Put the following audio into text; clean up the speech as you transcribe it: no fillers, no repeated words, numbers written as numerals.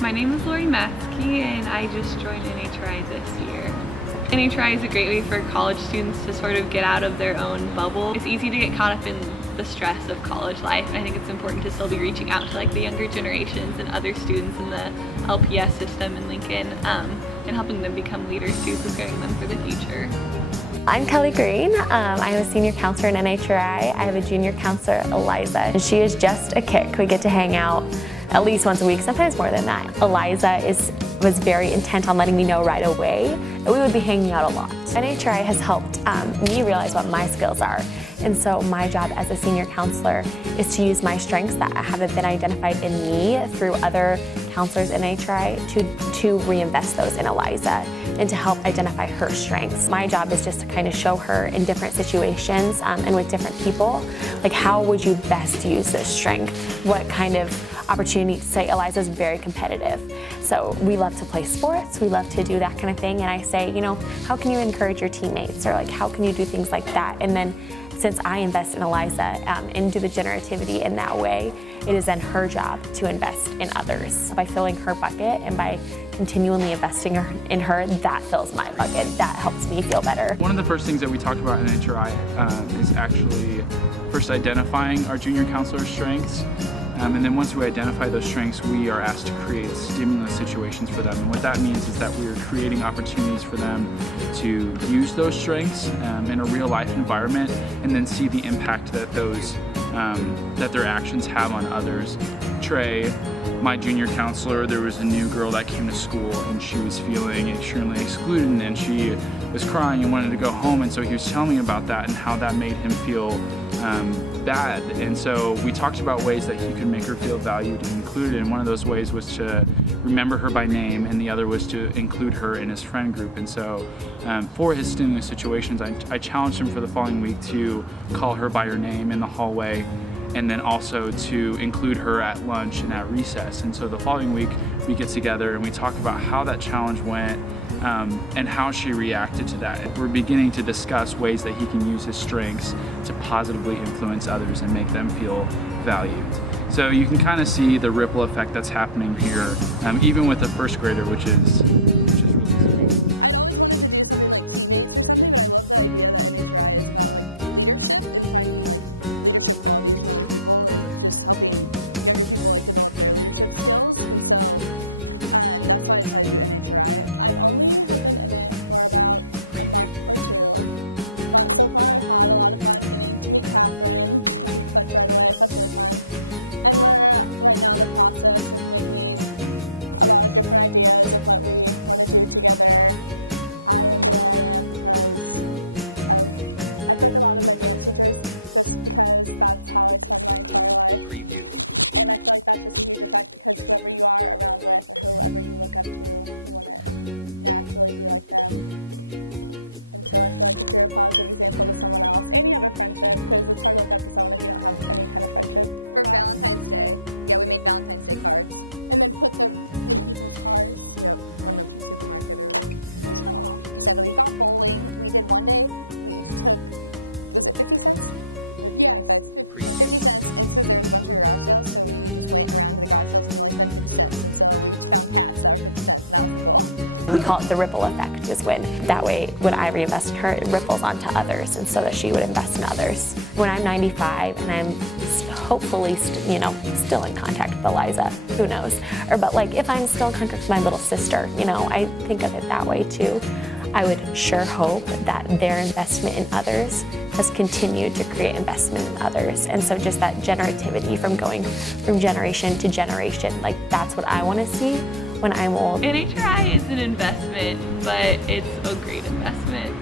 My name is Lori Matzke and I just joined NHRI this year. NHRI is a great way for college students to sort of get out of their own bubble. It's easy to get caught up in the stress of college life, and I think it's important to still be reaching out to the younger generations and other students in the LPS system in Lincoln and helping them become leaders too, preparing them for the future. I'm Kelly Green. I'm a senior counselor in NHRI. I have a junior counselor, Eliza, and she is just a kick. We get to hang out at least once a week, sometimes more than that. Eliza was very intent on letting me know right away that we would be hanging out a lot. NHRI has helped me realize what my skills are. And so my job as a senior counselor is to use my strengths that haven't been identified in me through other counselors in NHRI to reinvest those in Eliza and to help identify her strengths. My job is just to kind of show her in different situations and with different people, how would you best use this strength? What kind of opportunity to say Eliza's very competitive. So we love to play sports, we love to do that kind of thing, and I say, how can you encourage your teammates, or how can you do things like that? And then since I invest in Eliza and do the generativity in that way, it is then her job to invest in others. By filling her bucket and by continually investing in her, that fills my bucket. That helps me feel better. One of the first things that we talked about in NHRI is actually first identifying our junior counselor's strengths. And then once we identify those strengths, we are asked to create stimulus situations for them. And what that means is that we are creating opportunities for them to use those strengths in a real life environment and then see the impact that that their actions have on others. Trey, my junior counselor, there was a new girl that came to school and she was feeling extremely excluded and she was crying and wanted to go home, and so he was telling me about that and how that made him feel bad. And so we talked about ways that he could make her feel valued and included, and one of those ways was to remember her by name, and the other was to include her in his friend group. And so for his stimulus situations, I challenged him for the following week to call her by her name in the hallway, and then also to include her at lunch and at recess. And so the following week we get together and we talk about how that challenge went and how she reacted to that. We're beginning to discuss ways that he can use his strengths to positively influence others and make them feel valued. So you can kind of see the ripple effect that's happening here, even with a first grader, which is really sweet. We call it the ripple effect, is when I reinvest in her, it ripples onto others, and so that she would invest in others. When I'm 95 and I'm hopefully still in contact with Eliza, who knows? But if I'm still in contact with my little sister, I think of it that way too. I would sure hope that their investment in others has continued to create investment in others. And so just that generativity from going from generation to generation, that's what I want to see when I'm old. NHRI is an investment, but it's a great investment.